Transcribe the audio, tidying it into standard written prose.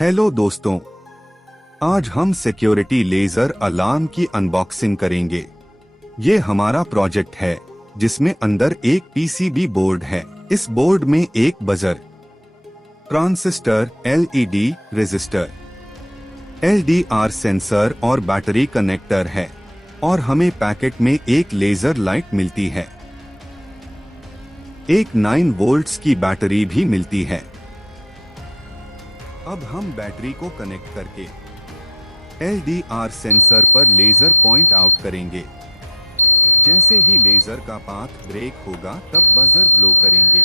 Hello दोस्तों, आज हम सिक्योरिटी लेजर अलार्म की अनबॉक्सिंग करेंगे। ये हमारा प्रोजेक्ट है जिसमें अंदर एक पीसीबी बोर्ड है। इस बोर्ड में एक buzzer, transistor, LED register, LDR sensor और बैटरी कनेक्टर है और हमें पैकेट में एक लेजर लाइट मिलती है। एक 9 वोल्ट्स की बैटरी भी मिलती है। अब हम बैटरी को कनेक्ट करके एलडीआर सेंसर पर लेजर पॉइंट आउट करेंगे। जैसे ही लेजर का पाथ ब्रेक होगा तब बजर ब्लो करेंगे।